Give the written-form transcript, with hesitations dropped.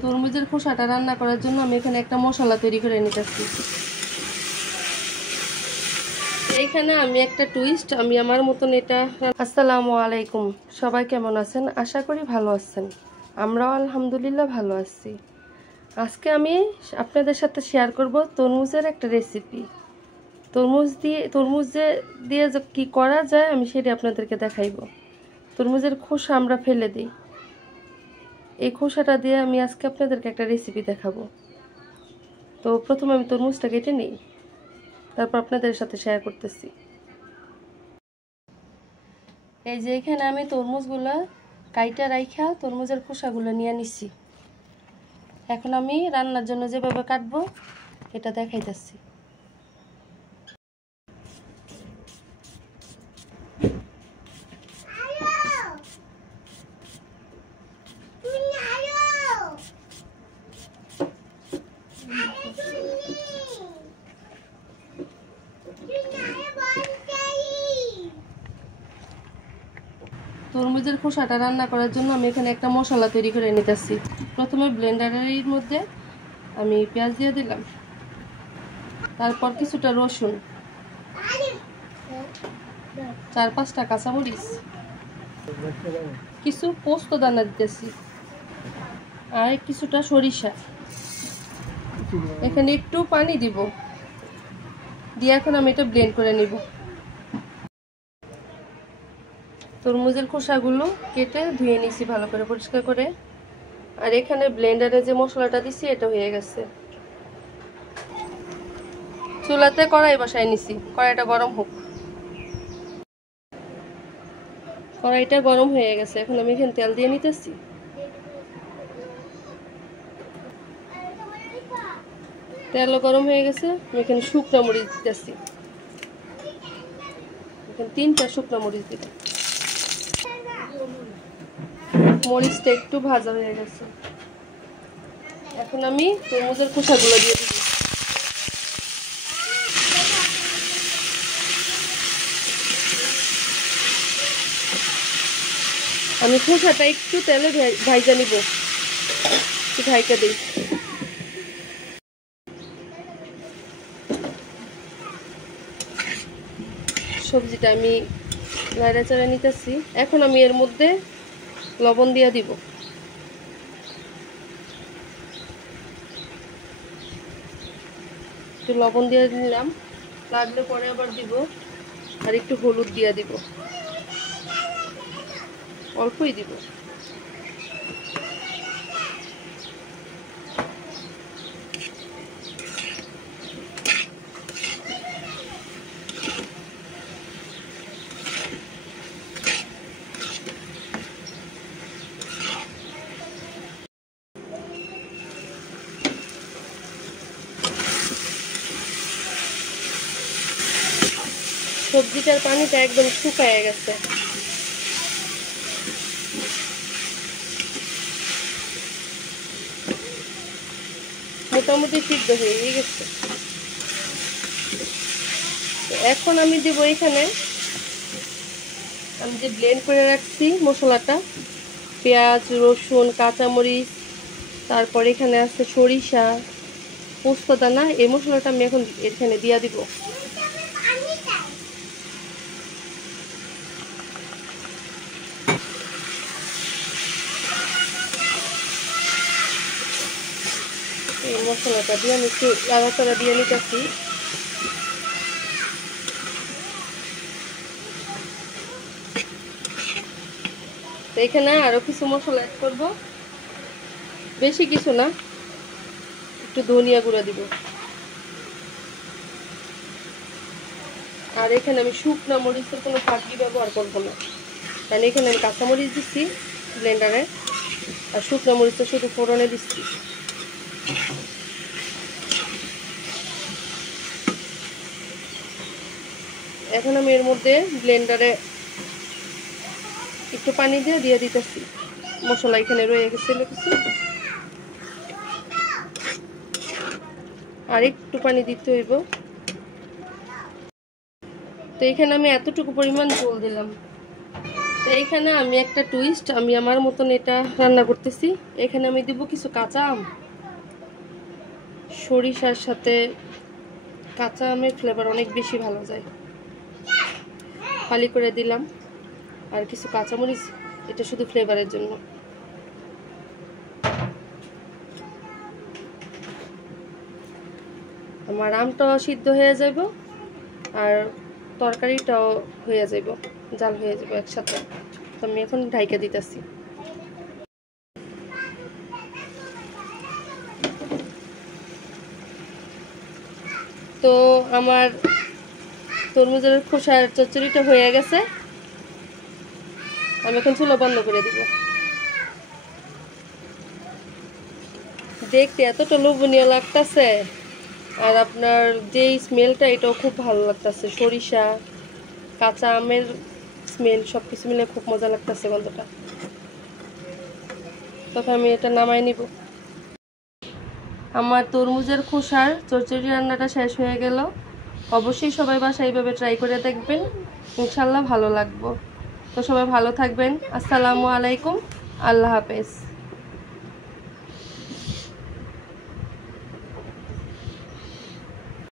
তরমুজের খোসাটা রান্না করার জন্য আমি এখানে একটা মশলা তৈরি করে নিতেছি। এইখানে আমি একটা টুইস্ট, আমি আমার মতন এটা। আসসালামু আলাইকুম, সবাই কেমন আছেন? আশা করি ভালো আছেন। আমরাও আলহামদুলিল্লাহ ভালো আছি। আজকে আমি আপনাদের সাথে শেয়ার করব তরমুজের একটা রেসিপি। তরমুজ দিয়ে কি করা যায় আমি সেটা আপনাদেরকে দেখাইব। তরমুজের খোসা আমরা ফেলে দিই, এই খোসাটা দিয়ে আমি আজকে আপনাদেরকে একটা রেসিপি দেখাবো। তো প্রথমে আমি তরমুজটা কেটে নিই, তারপর আপনাদের সাথে শেয়ার করতেছি। এই যে এখানে আমি তরমুজগুলো কাইটা রাইখা তরমুজের খোসাগুলো নিয়ে নিছি। এখন আমি রান্নার জন্য যেভাবে কাটবো এটা দেখাইতেছি। তরমুজের খোসাটা রান্না করার জন্য আমি এখানে একটা মশলা তৈরি করে নিতেছি। প্রথমে ব্লেন্ডারের মধ্যে আমি পেঁয়াজ দিয়ে দিলাম, তারপর কিছুটা রসুন, 4-5টা কাঁচামরিচ, কিছু পোস্ত দানা দিতেছি, আর কিছুটা সরিষা। এখানে একটু পানি দিব, দিয়ে এখন আমি এটা ব্লেন্ড করে নিব। তরমুজের খোসাগুলো কেটে ধুয়ে নিছি ভালো করে পরিষ্কার করে। আর এখানে ব্লেন্ডারে যে মশলাটা দিছি এটা হয়ে গেছে। চুলাতে কড়াই বসাই নিছি, কড়াইটা গরম হোক। কড়াইটা গরম হয়ে গেছে, এখন আমি এখানে তেল দিয়ে নিতেছি। তেলও গরম হয়ে গেছে, আমি এখানে শুকনো মরিচ দিতেছি। এখানে 3টা শুকনো মরিচ দিব। মরিচটা একটু ভাজা হয়ে গেছে, এখন আমি তরমুজের খোসাগুলো দিয়ে দিব। আমি খোসাটা একটু তেলে ভাইজা নিব, একটু ঢাইকা দিই। সবজিটা আমি লাইড়া চাড়া নিতেছি। এখন আমি এর মধ্যে লবণ দিয়ে দিব। একটু লবণ দিয়ে দিলাম, লাগলে পরে আবার দিব। আর একটু হলুদ দিয়ে দিব, অল্পই দিব। সবজিটার পানিটা একদম শুকায় গেছে। মোটামুটি সিদ্ধ হয়ে গেছে। এখন আমি দেব এখানে আমি যে ব্লেন্ড করে রাখছি মশলাটা, পেঁয়াজ, রসুন, কাঁচামরিচ, তারপর এখানে আছে সরিষা, পোস্ত দানা। এই মশলাটা আমি এখন এখানে দিয়ে দিব। এই মশলাটা দিয়ে আমি একটু নাড়াচাড়া দিয়ে নিতেছি। তো এখানে আরো কিছু মশলা অ্যাড করব, বেশি কিছু না, একটু ধনিয়া গুঁড়া দিব। আর এখানে আমি শুকনো মরিচের কোনো ফাঁকি ব্যবহার করবো না, কারণ এখানে আমি কাঁচামরিচ দিচ্ছি ব্লেন্ডারে, আর শুকনো মরিচটা শুধু ফোড়নে দিচ্ছি। এখন আমি এর মধ্যে ব্লেন্ডারে একটু পানি দিয়ে দিতেছি। মশলা এখানে রয়ে গেছিল কিছু, আর একটু পানি দিতে হইব। তো এখানে আমি এতটুকু পরিমাণ জল দিলাম। তো এইখানে আমি একটা টুইস্ট, আমি আমার মতন এটা রান্না করতেছি। এখানে আমি দিব কিছু কাঁচা আম, সরিষার সাথে কাঁচা আমের ফ্লেভার অনেক বেশি ভালো যায়। ফালি করে দিলাম, আর কিছু কাঁচামরিচ, এটা শুধু ফ্লেভারের জন্য। আমার আমটাও সিদ্ধ হয়ে যাব আর তরকারিটাও হয়ে যাব, জাল হয়ে যাব একসাথে। তো আমি এখন ঢাইকা দিতেছি। তো আমার তরমুজের খোসার চচ্চড়িটা হয়ে গেছে, আমি এখন চুলা বন্ধ করে দিব। দেখতে এতটা লোভনীয় লাগতেছে, আর আপনার যে স্মেলটা এটাও খুব ভালো লাগতেছে। সরিষা, কাঁচা আমের স্মেল সব কিছু মিলে খুব মজা লাগতেছে গন্ধটা। তখন আমি এটা নামাই নিব। আমার তরমুজের খোসার চচ্চড়ি রান্নাটা শেষ হয়ে গেল। অবশ্যই সবাই বাসায় এইভাবে ট্রাই করে দেখবেন, ইনশাল্লাহ ভালো লাগবে। তো সবাই ভালো থাকবেন। আসসালামু আলাইকুম, আল্লাহ হাফেজ।